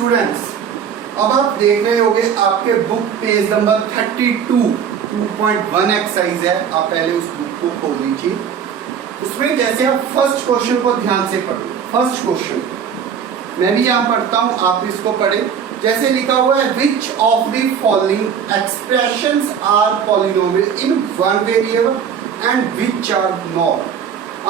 Students, अब आप देख रहे होंगे आपके बुक पेज नंबर 32 2.1 एक्सरसाइज है। आप पहले उस बुक को खोल लीजिए। उसमें जैसे आप फर्स्ट क्वेश्चन को ध्यान से पढ़ो। फर्स्ट क्वेश्चन मैं भी यहाँ पढ़ता हूँ, आप इसको पढ़े। जैसे लिखा हुआ है which of the following expressions are polynomial in one variable and which are not.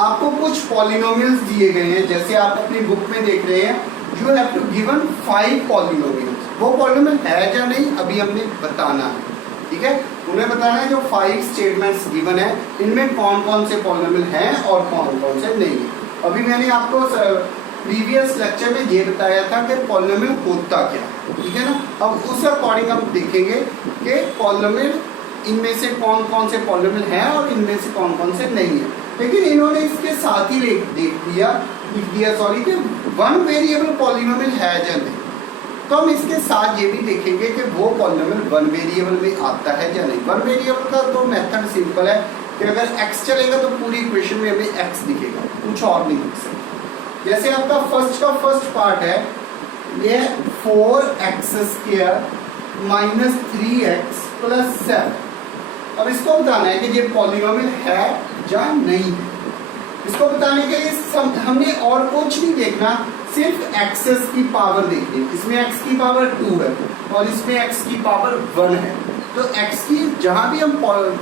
आपको कुछ पॉलिनोमियल्स दिए गए हैं, जैसे आप अपनी बुक में देख रहे हैं you have to given 5 polynomials. वो पॉलिनोमियल है या नहीं अभी हमने बताना है, ठीक है। उन्हें बताना है जो 5 स्टेटमेंट्स गिवन है इनमें कौन कौन से पॉलिनोमियल हैं और कौन कौन से नहीं है। अभी मैंने आपको प्रीवियस लेक्चर में ये बताया था कि पॉलिनोमियल होता क्या है, ठीक है ना। अब उस अकॉर्डिंग हम देखेंगे कि पॉलिनोमियल इनमें से कौन कौन से पॉलिनोमियल हैं और इनमें से कौन कौन से नहीं है। लेकिन इन्होंने इसके साथ ही लिख दिया कि वन वेरिएबल पॉलिनोमियल है या नहीं। तो हम इसके साथ ये भी देखेंगे कि वो पॉलिनोमियल वन वेरिएबल में आता है या नहीं। वन वेरिएबल का तो मेथड सिंपल है कि अगर x चलेगा तो पूरी इक्वेशन में हमें x दिखेगा, कुछ और नहीं दिख सकता। जैसे आपका फर्स्ट पार्ट है ये 4x² माइनस 3x प्लस 7। अब इसको बताना है कि ये पॉलिनोमियल है या नहीं है। इसको बताने के लिए हमने और कुछ नहीं देखना, सिर्फ एक्सेस की पावर देखनी। इसमें x की पावर 2 है और इसमें x की पावर 1 है। तो x की जहां भी हम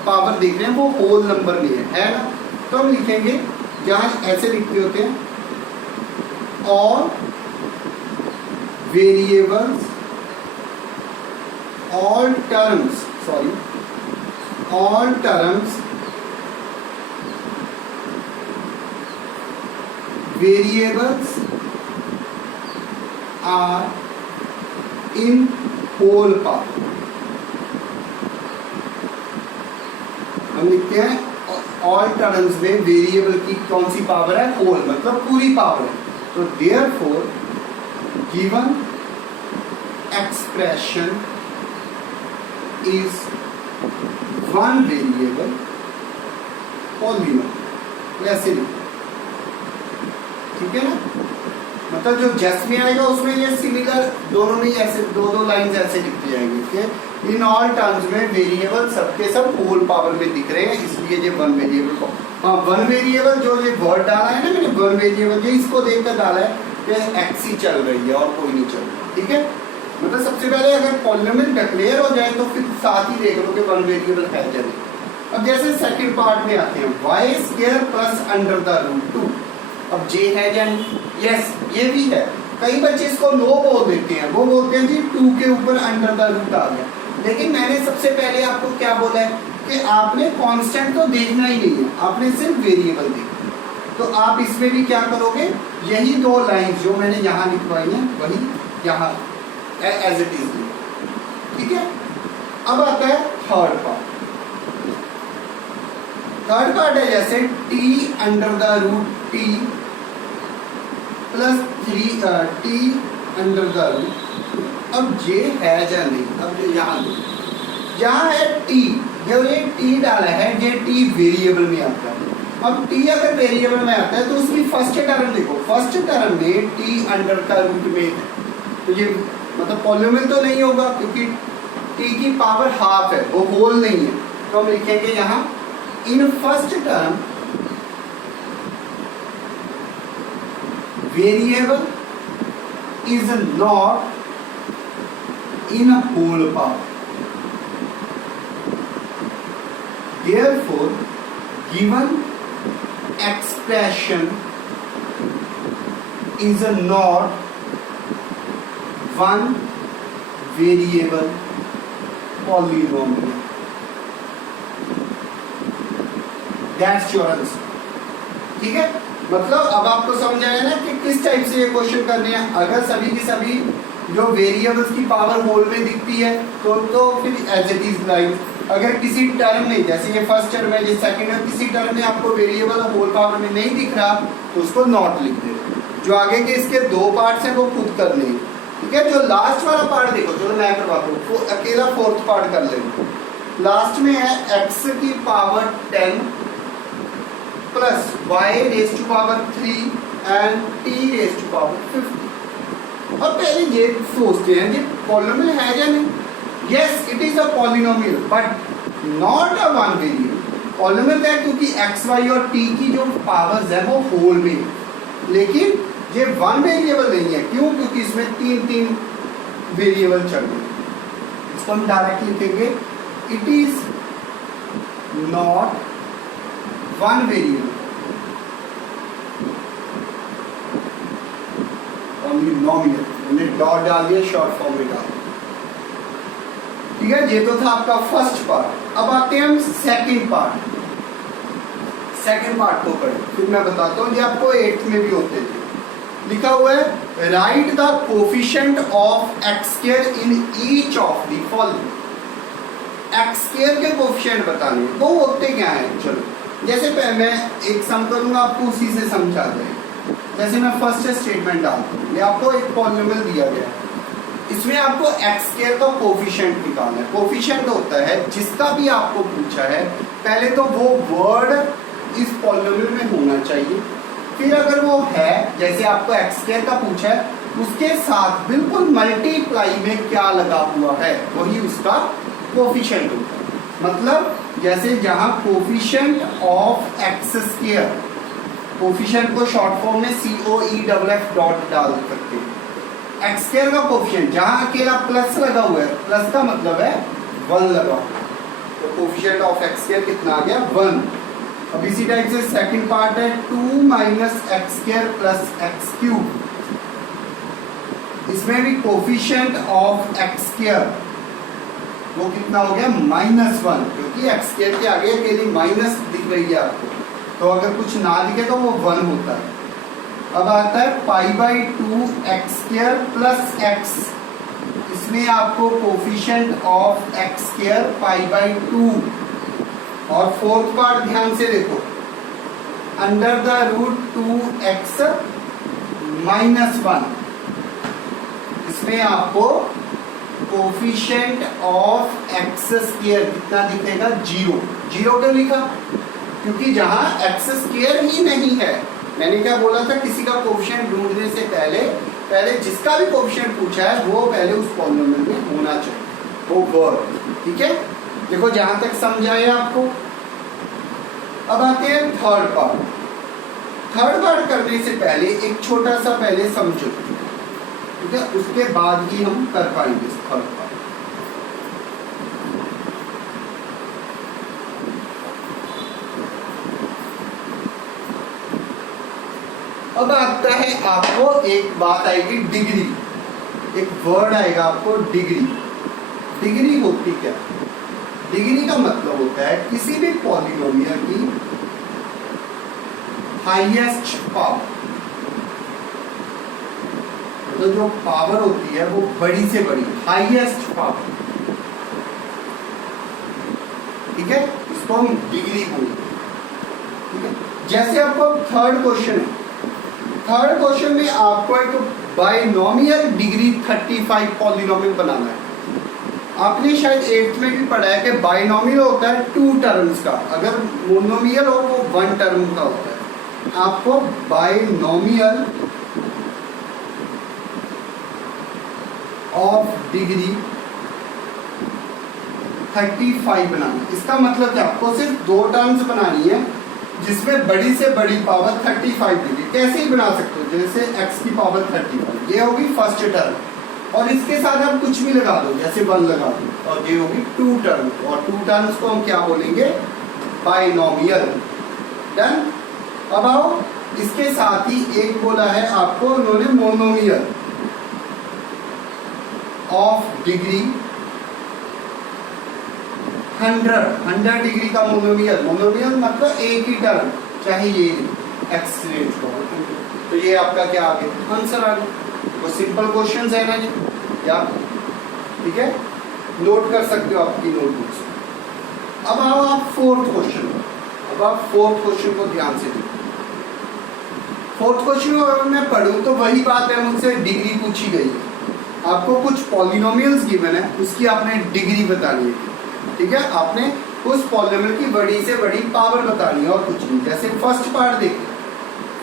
पावर देख रहे हैं वो होल नंबर में है ना। तो हम लिखेंगे, जहां ऐसे लिखते होते हैं all variables, all terms variables are in whole power। हम लिखते हैं all terms में वेरिएबल की कौन सी पावर है, होल मतलब पूरी पावर है। तो therefore given expression is one variable polynomial। ऐसे लिखो, ठीक है ना। मतलब जो जस्ट में आएगा उसमें ये सिमिलर दोनों में ऐसे दो लाइंस ऐसे लिखी जाएंगी कि इन ऑल टर्म्स में वेरिएबल सबके सब होल पावर में दिख रहे हैं, इसलिए ये वन वेरिएबल को वन वेरिएबल जो ये वर्ड डाला है ना मैंने वन वेरिएबल, ये इसको देखकर डाला है कि x ही चल रही है और कोई नहीं चल रहा, ठीक है। मतलब सबसे पहले अगर पॉलिनोमियल डिक्लेयर हो जाए तो फिर साथ ही देख लो कि वन वेरिएबल है या नहीं। अब जैसे सेकंड पार्ट में आते हैं y² plus under the root 2। अब j है या यस ये भी है। कई बच्चे इसको नो बोल देते हैं, वो बोलते हैं जी 2 के ऊपर अंडर द रूट आ गया। लेकिन मैंने सबसे पहले आपको क्या बोला है कि आपने कांस्टेंट तो देखना ही नहीं है, आपने सिर्फ वेरिएबल देखना। तो आप इसमें भी क्या करोगे, यही 2 लाइन जो मैंने यहाँ लिखवाई है वही यहाँ एज इट इज, ठीक है। अब आता है थर्ड पार्ट है जैसे t under the root t plus 3t under the root. अब ये है या नहीं, अब यहाँ है t, जो ये t डाला है ये t वेरिएबल में आता है। अब t अगर वेरिएबल में आता है तो उसकी फर्स्ट टर्म देखो, फर्स्ट टर्म में t अंडर का रूट में है, तो ये मतलब पॉलिनोमियल तो नहीं होगा क्योंकि t की पावर हाफ है, वो होल नहीं है। तो हम लिखेंगे यहाँ in first term variable is not in a whole power, therefore given expression is not one variable polynomial। That's your answer, ठीक है। मतलब अब आपको समझ आया ना कि किस टाइप से ये क्वेश्चन करने हैं। अगर सभी की सभी जो वेरिएबल्स की पावर होल में दिखती है तो फिर एज इट इज लाइन। अगर किसी टर्म में, जैसे ये फर्स्ट टर्म है ये सेकंड है, किसी टर्म में आपको वेरिएबल होल पावर में नहीं दिख रहा तो उसको नॉट लिख दे। जो आगे के इसके 2 पार्ट्स हैं वो खुद करने हैं, ठीक है। जो लास्ट वाला पार्ट देखो, चलो मैं करवाता हूँ, तो अकेला 4th पार्ट कर लेंगे। लास्ट में है x की power 10 plus y raise to power 3 and t raise to power 50। और पहले ये सोचते हैं कि पॉलिनोमियल है या नहीं। Yes it is a polynomial but not a one variable. Polynomial है क्योंकि एक्स वाई और टी की जो पावर्स है वो होल में है, लेकिन ये वन वेरिएबल नहीं है। क्यों? क्योंकि इसमें तीन वेरिएबल चल रहे हैं। इसको हम डायरेक्ट लिखेंगे it is not one variable, only nominal. हमने डॉट डाल दिया, शॉर्ट फॉर्म में डाल। ठीक है, ये तो था आपका फर्स्ट पार्ट। अब आते हैं हम सेकंड पार्ट। सेकंड पार्ट को पढ़ें, फिर मैं बताता हूँ। ये आपको 8th में भी होते थे। लिखा हुआ है right the coefficient of x square in each of the following. X square के कोफिशिएंट बताने वो होते क्या है। चलो जैसे मैं एक सम करूंगा, आपको उसी से समझा जाएगा। जैसे मैं फर्स्ट स्टेटमेंट डालता हूँ, ये आपको एक पॉलिनोमियल दिया गया है, इसमें आपको एक्स स्क्वायर का कोफिशिएंट निकालना है। कोफिशिएंट होता है जिसका भी आपको पूछा है, पहले तो वो वर्ड इस पॉलिनोमियल में होना चाहिए, फिर अगर वो है, जैसे आपको एक्स स्क्वायर का पूछा है, उसके साथ बिल्कुल मल्टीप्लाई में क्या लगा हुआ है वही उसका कोफिशिएंट होता है। मतलब जैसे जहां coefficient of x square, coefficient को शॉर्ट फॉर्म में COEFF डॉट डाल सकते हैं। एक्स स्क्वायर का कोफिशिएंट जहां अकेला प्लस लगा हुआ है, प्लस का मतलब है 1 लगा हुआ है, तो कोफिशिएंट ऑफ एक्स स्क्वायर कितना आ गया 1। अब इसी टाइप से सेकंड पार्ट है 2 minus x square plus x cube. इसमें भी कोफिशिएंट ऑफ एक्स स्क्वायर वो कितना हो गया -1, क्योंकि एक्स स्क्वायर के आगे अकेली माइनस दिख रही है आपको, तो अगर कुछ ना दिखे तो वो 1 होता है। अब आता है π/2 एक्स स्क्वायर प्लस एक्स। इसमें आपको कोफिशिएंट ऑफ एक्स स्क्वायर π/2। और फोर्थ पार्ट ध्यान से देखो, अंडर द रूट 2x -1। इसमें आपको कोफिशिएंट ऑफ एक्स स्क्वायर कितना दिखेगा 0। 0 क्यों लिखा? क्योंकि जहां एक्स स्क्वायर ही नहीं है, मैंने क्या बोला था, किसी का कोफिशिएंट ढूंढने से पहले जिसका भी कोफिशिएंट पूछा है वो पहले उस पॉलिनोमियल में होना चाहिए, वो वर्ड। ठीक है, देखो जहां तक समझाया आपको। अब आते हैं थर्ड पार्ट। थर्ड पार्ट करने से पहले एक छोटा सा पहले समझो, ठीक है, उसके बाद ही हम कर पाएंगे थर्ड पार्ट। अब आता है आपको एक बात आएगी डिग्री, एक वर्ड आएगा आपको डिग्री। डिग्री होती क्या? डिग्री का मतलब होता है किसी भी पॉलिनोमियल की हाईएस्ट पावर, तो जो पावर होती है वो बड़ी से बड़ी, हाईएस्ट पावर। ठीक है, इसको हम डिग्री बोलते हैं। ठीक है, जैसे आपको थर्ड क्वेश्चन है, थर्ड क्वेश्चन में आपको एक बाइनोमियल डिग्री 35 पॉलिनोमियल बनाना है। आपने शायद 8th में भी पढ़ा है कि बाइनोमियल होता है 2 टर्म्स का, अगर मोनोमियल हो वो 1 टर्म का होता है। आपको बाइनोमियल ऑफ डिग्री 35 बनाना। इसका मतलब क्या? आपको सिर्फ 2 टर्म्स बनानी है जिसमें बड़ी से बड़ी पावर 35 डिग्री। कैसे ही बना सकते हो, जैसे x की पावर 35, ये होगी फर्स्ट टर्म, और इसके साथ आप कुछ भी लगा दो, जैसे 1 लगा दो, और ये होगी 2 टर्म, और 2 टर्म्स को हम क्या बोलेंगे? बाइनोमियल। डन। अब आओ, इसके साथ ही एक बोला है आपको उन्होंने मोनोमियल ऑफ डिग्री 100 डिग्री का मोनोमियल। मोनोमियल मतलब एक ही टर्म, चाहे ये एक्स रेंज का, तो ये आपका क्या आ गया? आंसर आ गया। तो सिंपल क्वेश्चन है ना ये, क्या? ठीक है, नोट कर सकते हो आपकी नोटबुक्स। अब आओ आप फोर्थ क्वेश्चन। अब आप फोर्थ क्वेश्चन को ध्यान से देखो। फोर्थ क्वेश्चन को अगर मैं पढ़ूं तो वही बात है, मुझसे डिग्री पूछी गई है। आपको कुछ पॉलिनोमियल्स गिवन है, उसकी आपने डिग्री बतानी है। ठीक है, आपने उस पॉलिनोमियल की बड़ी से बड़ी पावर बतानी है और कुछ नहीं। जैसे फर्स्ट पार्ट देखो,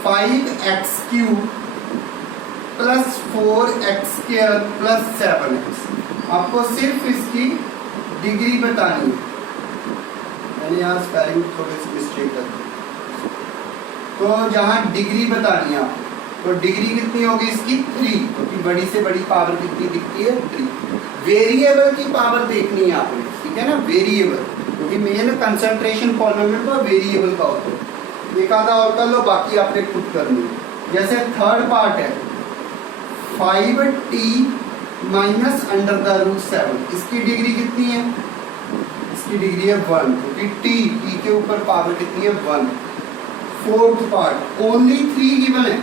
5x³ plus 4x² plus 7x। आपको सिर्फ इसकी डिग्री बतानी है। मैंने यहाँ स्पेलिंग थोड़ी सी मिस्टेक कर दी। तो जहाँ डिग्री बतानी है आपको, तो डिग्री कितनी होगी इसकी 3, क्योंकि बड़ी से बड़ी पावर कितनी दिखती है 3। वेरिएबल की पावर देखनी है आपने, ठीक है ना, वेरिएबल, क्योंकि मेन कंसंट्रेशन पॉलिनोमियल का वेरिएबल का होता है। एक आधा और कर लो, बाकी आपने खुद करनी है। जैसे थर्ड पार्ट है 5t माइनस √7, इसकी डिग्री कितनी है, इसकी डिग्री है 1, क्योंकि t के ऊपर पावर कितनी है 1। फोर्थ पार्ट ओनली 3 गिवन है।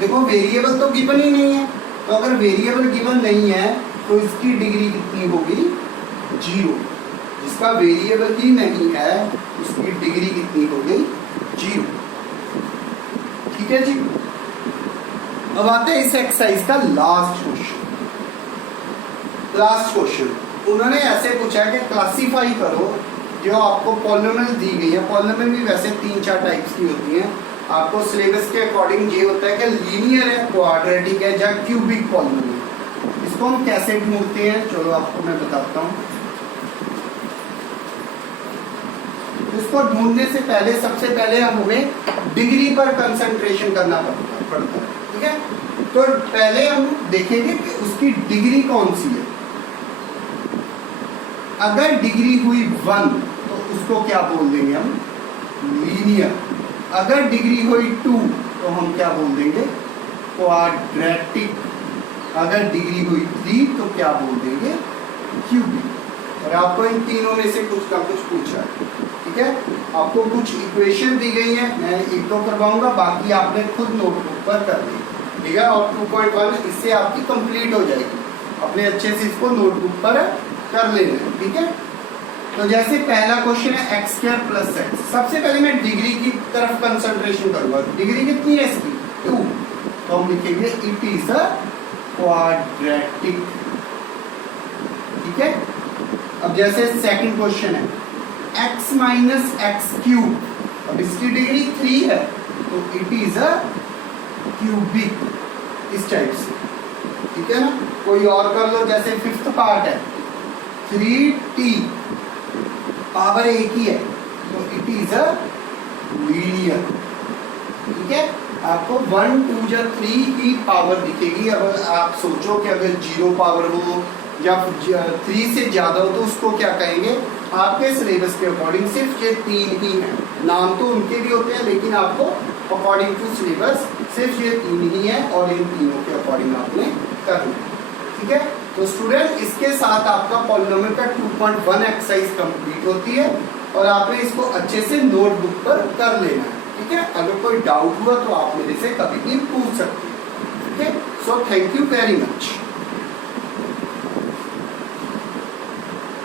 देखो वेरिएबल तो गिवन ही नहीं है, तो अगर वेरिएबल गिवन नहीं है तो इसकी डिग्री कितनी होगी 0। जिसका वेरिएबल ही नहीं है उसकी डिग्री कितनी हो गई 0। ठीक है जी। अब आते हैं इस एक्सरसाइज का लास्ट क्वेश्चन। उन्होंने ऐसे पूछा है कि क्लासिफाई करो जो आपको पॉलिनोमियल दी गई है। पॉलिनोमियल भी वैसे 3-4 टाइप्स की होती हैं। आपको सिलेबस के अकॉर्डिंग ये होता है कि लीनियर है, क्वाड्रेटिक है या क्यूबिक पॉलिनोमियल। इसको हम कैसे ढूंढते हैं, चलो आपको मैं बताता हूँ। इसको ढूंढने से पहले सबसे पहले हमें डिग्री पर कंसंट्रेशन करना पड़ता है, ठीक है। तो पहले हम देखेंगे कि उसकी डिग्री कौन सी है। अगर डिग्री हुई 1 तो उसको क्या बोल देंगे हम, लीनियर। अगर डिग्री हुई 2 तो हम क्या बोल देंगे, क्वाड्रेटिक। अगर डिग्री हुई 3 तो क्या बोल देंगे, क्यूबिक। और आपको इन तीनों में से कुछ ना कुछ पूछा है, ठीक है। आपको कुछ इक्वेशन दी गई है, मैं एक दो करवाऊंगा, बाकी आपने खुद नोटबुक पर कर ली, ठीक है। और 2.1 इससे आपकी कंप्लीट हो जाएगी। अपने अच्छे से इसको नोटबुक पर कर लेना, ठीक है। तो जैसे पहला क्वेश्चन है x² प्लस x। सबसे पहले मैं डिग्री की तरफ कंसंट्रेशन करूंगा। डिग्री कितनी है इसकी 2, तो हम लिखेंगे इट इज अ क्वाड्रेटिक, ठीक है। अब जैसे सेकंड क्वेश्चन है x माइनस x³। अब इसकी डिग्री 3 है तो इट इज अ क्यूबिक, इस टाइप से, ठीक है ना। कोई और कर लो, जैसे फिफ्थ पार्ट है 3t, पावर एक ही है तो इट इज अ लीनियर, ठीक है। आपको 1, 2 या 3 की पावर दिखेगी। अब आप सोचो कि अगर 0 पावर हो या 3 से ज़्यादा हो तो उसको क्या कहेंगे। आपके सिलेबस के अकॉर्डिंग सिर्फ ये 3 ही हैं। नाम तो उनके भी होते हैं, लेकिन आपको अकॉर्डिंग टू सिलेबस सिर्फ ये 3 ही है और इन तीनों के अकॉर्डिंग आपने करना, ठीक है। तो स्टूडेंट, इसके साथ आपका पॉलिनोमियल का 2.1 एक्सरसाइज कंप्लीट होती है और आपने इसको अच्छे से नोटबुक पर कर लेना है, ठीक है। अगर कोई डाउट हुआ तो आप मेरे से कभी भी पूछ सकते हैं, ठीक है। So thank you very much.